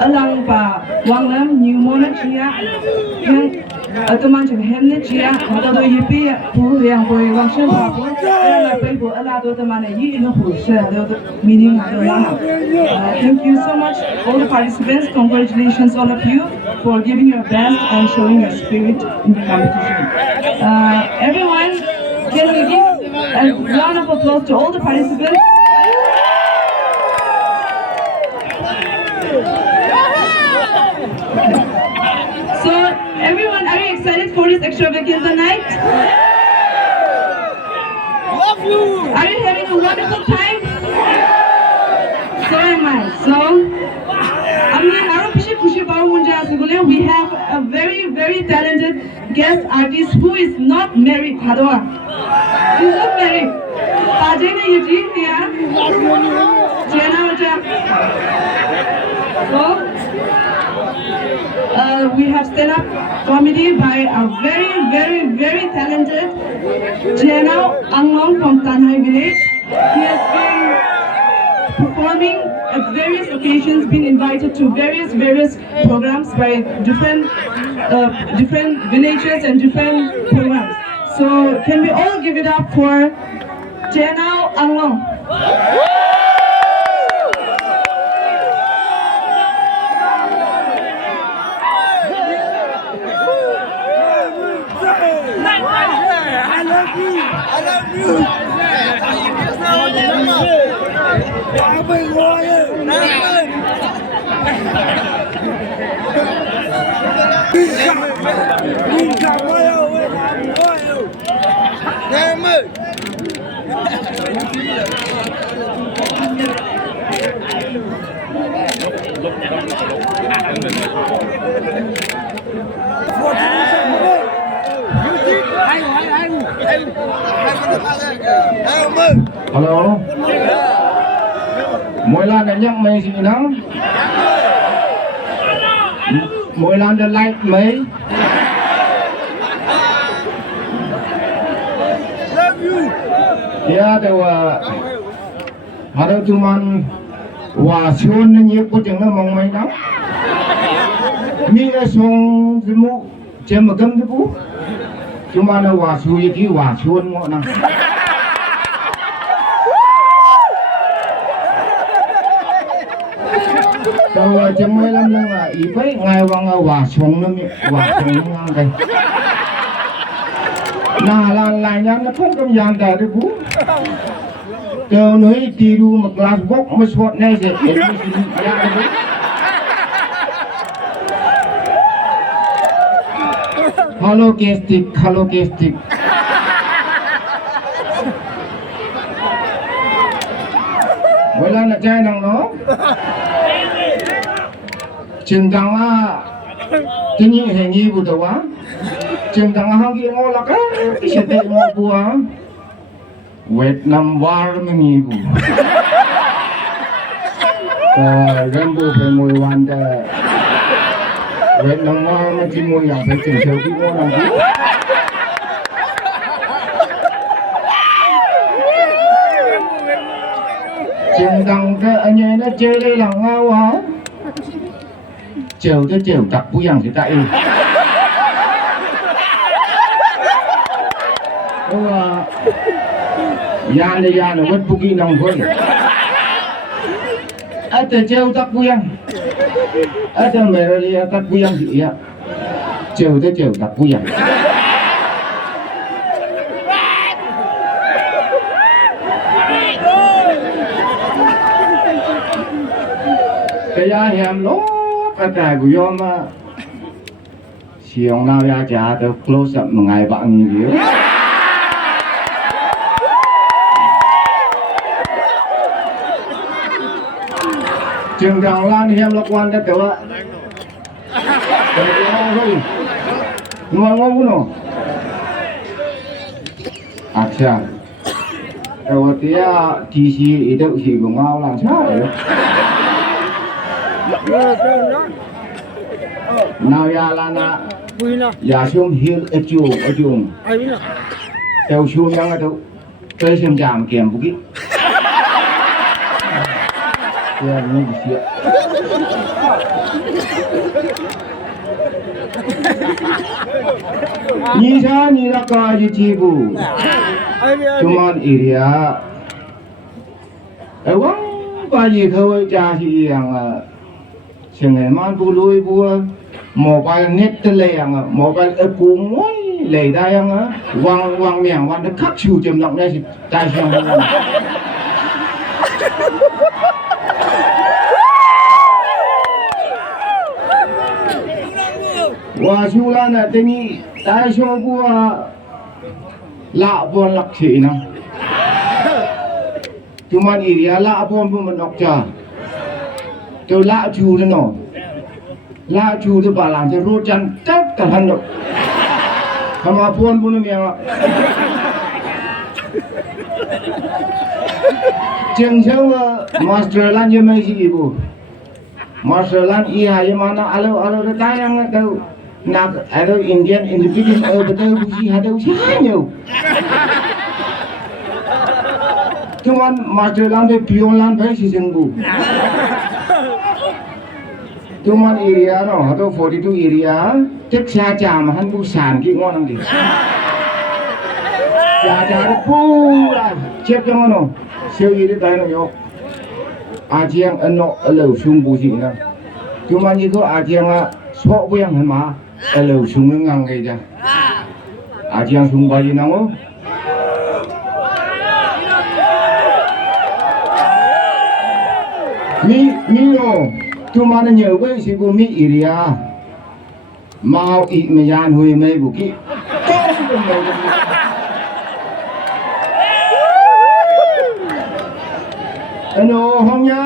alang pa wanglam pneumonia chia yang teman cakap hemne chia mata tu yipi pu yang boleh wangsen pa pun yang lepas itu ala tu teman ini ino khusus ada meaning ada lah. Thank you so much all the participants. Congratulations all of you for giving your best and showing your spirit in the competition. Everyone, can we give a round of applause to all the participants? So, everyone, are you excited for this extravaganza night? Love you! Are you having a wonderful time? So am I. So, we have a very talented guest artist who is not married. Hadwa. He's not married. Tajena Eugene here. Jena Oja. So, we have stand-up comedy by a very talented Jena Anglong from Tanhai village. He has been performing at various occasions, been invited to various programs by different villages and different programs. So can we all give it up for Jena Anglong? Hello. Mỗi lần là nhắc mấy gì đó. Mỗi lần là like mấy. Ya tu ada cuman wasion ni pun jangan mong mai dah. Ni là song semua cem macam tu. Cuma na wasu ye wasion ngok nang. Kalau cemai lam nang ibai ngai wang wasong na mi wasong nang kai. Nah lai nhang nó không công dạng cả đấy bố. Kêu nói đi đu một glass bốc mới sốt này sẽ để đi ra đấy bố. Hello Kestik. Vậy là nó chơi năng nó. Chừng tăng á, cái gì hình như vụ đầu á. Chừng tăng á kia ngô là cái sẽ tệ ngô bùa. Vietnam War mới nghi vụ. Gần bù phải mùi hoàn tệ. Vietnam War mới chỉ mùi dạng phải chừng sâu cái ngô làm gì. Chừng tăng cái anh ấy nó chơi đây là ngao á. Chiều tới chiều tập bố yang thì tại Yan là vẫn bố kỹ nông vơi. Ở từ chiều tập bố yang. Ở từ mẹ rồi tập bố yang thì chiều tới chiều tập bố yang. Cái giá hẻm lố cái tài của yo mà xiong nào ya trả được close up một ngày bạn nhiều. Trường Tràng Lan hẻm lộc quan cái tiểu ạ. Ngon ngon không? Acha. Kalau dia TC itu si bunga ulang saya. Nào ya lana ya xuống hill ở chuồng theo xuống yang itu tới xem giảm kiểm bukit 这你学。你看你那个一几步，就嘛area，我把一口家是一样啊，现在嘛不累不啊，mobile net 的来样啊，mobile กูไม่เลยได้ยังอ่ะวางเมียงวันจะคักชูจำลองได้สิได้ช่างนั้นว่าชูแล้วนะทีนี้ได้ช่างกูอ่ะละบอลลักษีนะทุกมันอีเดียละบอลพวกมันออกจากตัวละชูแล้วเนาะละชูตัวบาลานจะรู้จันจับกันทันดอกทำมาพวนบุญเมียจึงเชื่อว่ามาสเตอร์ลันยังไม่ใช่บุมาสเตอร์ลันอีหายมานะอะไรได้ยังไงเต้านักอะไรอินเดียนอินดิวิดเต้าบุษีหาเต้าใช่เนี่ยทุกวันมาสเตอร์ลันไปพิอนลันไปสิจึงบุทุกมันเอเรียเนาะตัว42เอเรียเจ็กชาจามหันบุษานกี่งอนั่งดิชาจามปูละเจ็บจังเนาะเสียวยีได้เนาะโยอาเจียงอันเนาะเหลวชุงบุษีนะทุกมันนี่ก็อาเจียงอ่ะสอบเวียงหันมาเหลวชุงนึงงังไงจ้ะอาเจียงชุงไปยังเนาะมีเนาะทุกมันเนี่ยเว้ยสิบุมีเอเรียมาเอาอีกไม่ยานหุยไม่บุกี้ก็สิบุไม่บุกี้อันโนห้องยา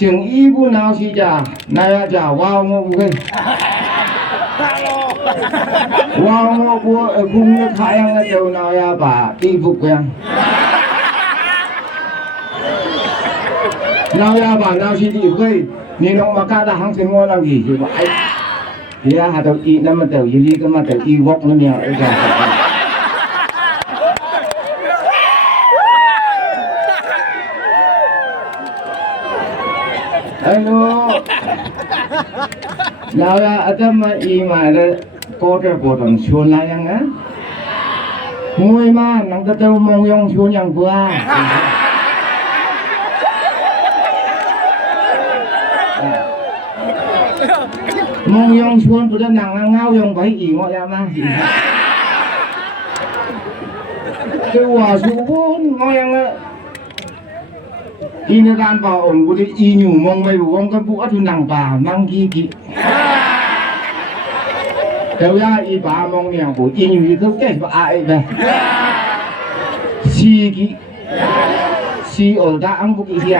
จึงอีบุนาวสิจ่านายจ่าว้าวงงเลยว้าวงงบัวกุ้งขายยังเจ้านายบ่าตีบุกยังเราอย่าบ้านเราชีดีเว้ยนี่น้องมาก้าตาหังเสียงว่าเราดีใช่ไหมเดี๋ยวหาตัวอีนั่นมาเต๋อยี่ลีก็มาเต๋ออีวอกนั่นเนี่ยไอ้จ้าไอ้โน่เราอย่าอาจจะมาอีมาเด้อโคตรปวดหัวชวนอะไรยังไงมวยมานังกระเต๋อมองยองชวนยังกว่ามองยองชวนตัวหนังเงายองไปอีกงอยามาคือว่าสูบงอยังอีในการป่าองกูได้อีอยู่มองไปบุวงกันบุอัตุนังป่ามังกีกีเดี๋ยวยาอีป่ามองเนี่ยบุอีอยู่ที่เขาแก่ป่าไอ้แบบซีกีซีโอตาอังบุกีเสีย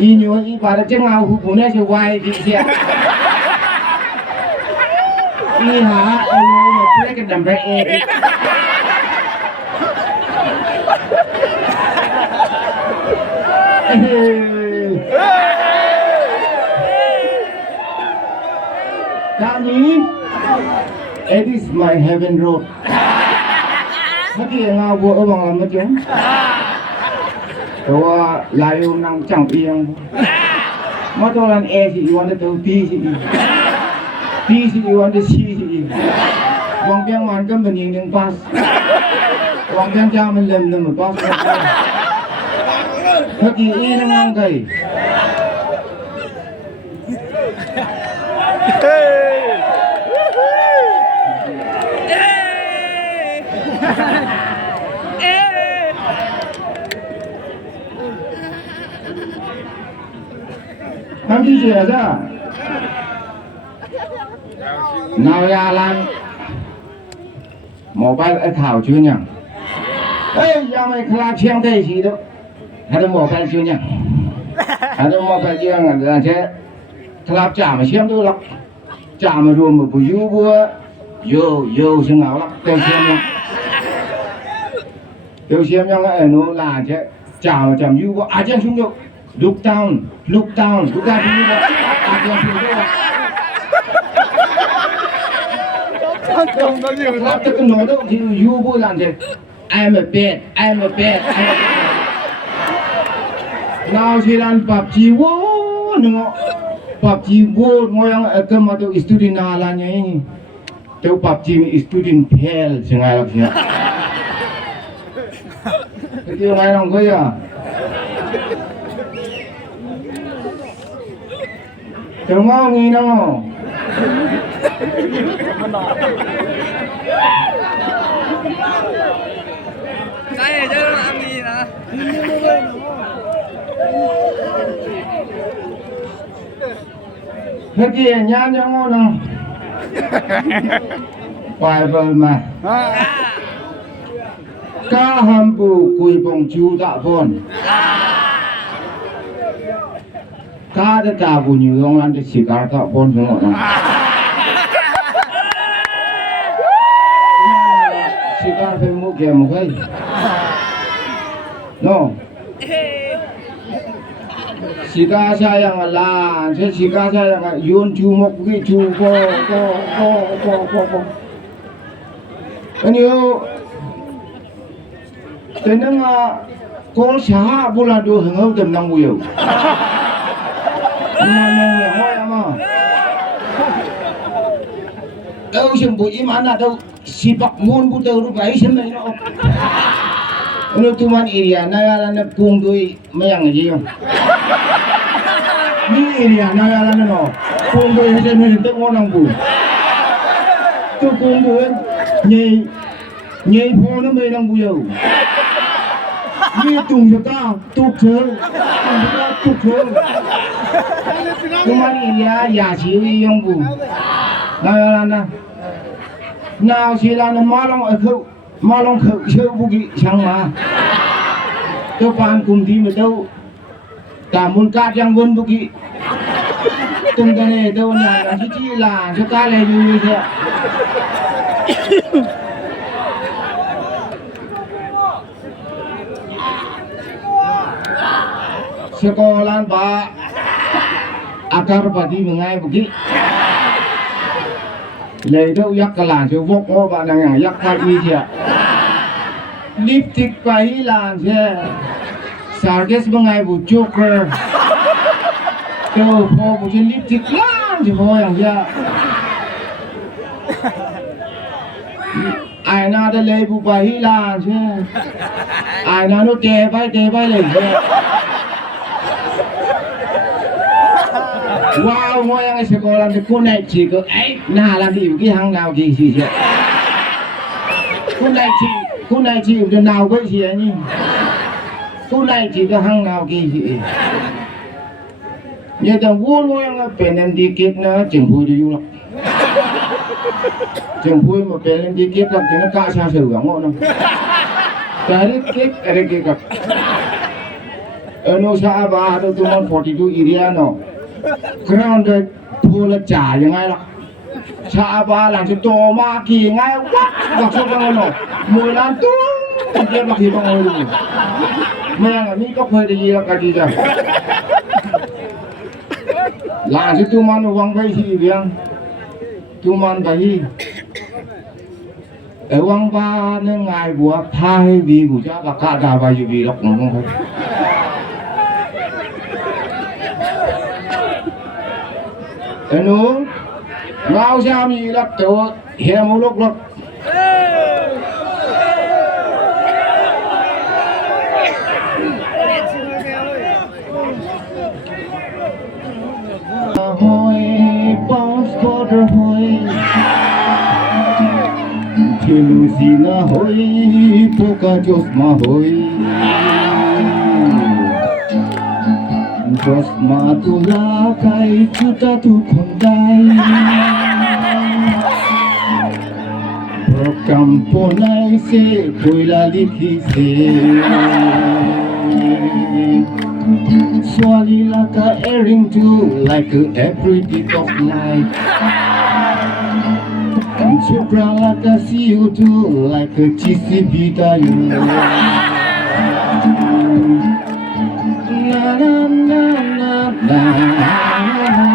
อีอยู่อีป่าจะเงาหูปุ่นเนี่ยจะวายกีเสียอีหาเอาโลมาเพื่อกันดำไปเองตอนนี้ it is my heaven road เมื่อกี้เงาบัวเอาบังลำมาจังตัวลายนั่งจังเอียงมาตัวนั้นเอสิวันเดียวพีสิวันเดียวซีสิวางเพียงมันก็เป็นยิงหนึ่งปัสวางเพียงจ้ามันเล่มหนึ่งปัสเมื่อกี้อีนั่งนั่งไก่ทำที่เสียจ้ะนาวาลันหมอไปไอ้ข่าวชื่อยังเอ้ยยังไม่คลาเชียงได้สิด้วยให้หมอไปชื่อยังให้หมอไปชื่อยังแต่เช่คลาจ่ามาเชียงด้วยหรอกจ่ามารวมมาปุยบัวโยเชียงเอาหรอกเตียวเชียงยังไอ้หนูลาเช่จ่ามาจำยูบัวอาจจะชุ่มอยู่look downที่นี่ว่าอาจจะชุ่มด้วยครับจะกันหน่อยด้วยที่ยูบัวหลังเช่I'm a bad Now silan PUBG wo nengok PUBG wo ngoyang akem atau student alanya ini. Teu PUBG student hell sengai lagi. Jadi orang orang kaya. Tengok ni nengok. Saya jangan angin ah. Lagi nyanyi ngono. Bible mà. Cá hầm bù cùi bông chú tạ vốn. Cá đã trả bù nhiều ông ăn được xì cá tạ vốn đúng không? Xì cá phải mua kèm một cái. No. Sika saya ngalah, sika saya ngah yun cumok ki cuko ko. Anyo, tenang kau sah bulan dua hengau tenang buyo. Mana yang hoy ama? Sembuh iman ada sibak mun buta rupai semai no. Ano tuman area na pung doi mayang aja yung. Ni area na no pung doi hasil ni tak ngonang bu. Tu pung doi nyai pho nó mày nang bu yo. Ni tung jaka tuk chơ. Tuman area ya chiu yung bu. Na. Nào sila na malong aku. Malong khẩu sơ bugi sang mà tôi pan cùng thì mà đâu cả môn cát yang vân bugi tung cái này đâu là chỉ là cho cá này như thế sekolah pak akar padi mengai bugi lấy đâu yak cả làng cho vok ô bạn đang yak khai uy thiệt lipstick phải làng thế sarges mengai bu joker đâu phô bu trên lipstick làng thì phô yang thế ai na đã lấy bu phải làng thế ai na nó tè bay lên thế wow ngồi yang sekolah thì cô này chỉ có ấy na làm gì cái hàng nào gì chứ cô này chỉ cái nào cái gì nhỉ cô này chỉ có hàng nào cái gì như là vua ngồi yang pengen dikit na jemput dulu lah jemput mà pengen dikit lah thì nó cả xa xử ngọn nó dari kek nó xa ba đâu tụi mình 42 area nó grounded พูดแล้วจ่ายยังไงล่ะชาบาหลังจะโตมากี่ไงวัดบอกชอบกันหน่อยมวยล้านตุ้งเยี่ยมมาทีบางคนดูแม่นี่ก็เคยได้ยินแล้วกันดีจ้ะหลังจะตัวมันวังไปที่เบียงตัวมันไปวังบ้านนั่งไงบัวพายวีกูจะประกาศดาวไปอยู่วีล็อกน้องเขานูเราจะมีรักตัวเฮียมุลกลักหอยป้องสปอร์ตหอยที่ลูซีน่าหอยโปกาจอสมาหอยจอสมาตุลาไก่ชุดทุกคนได้โปรแกรมปนไอเซ่คุยลาลิขิเซ่swali like a airing too like every bit of life Supra like a CO2 like a cheesy pita you na na na na na na na na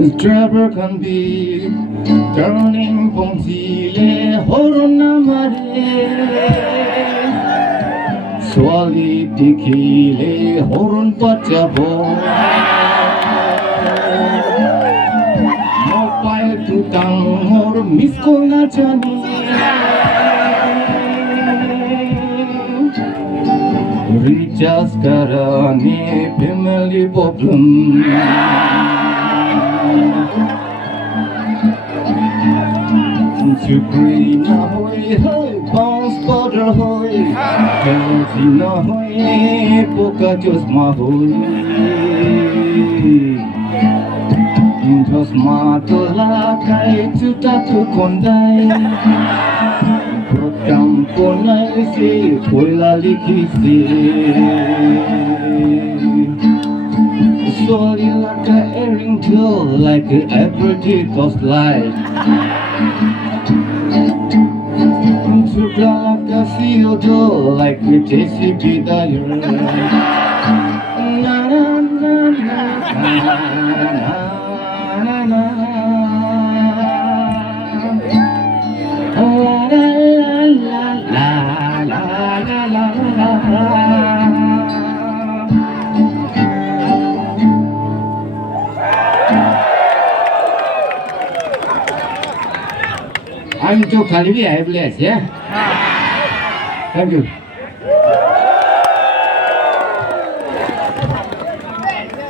Driver can be turning pongzile horona mare Swali tikile horon pachabo Mobile tutang hor miss ko na jani Recharge karane family problem Supreme na hoy hoy bounce border hoy Healthy na hoy poka just ma hoy Just ma to la kai chuta tu kondai Program ponai se koila likhi se Sorry like a airing girl like a everyday of life Sugar like a field like a JCB dyer Na na na na na na na La la la la la la I'm Joe Calibi, I bless, yeah? Thank you.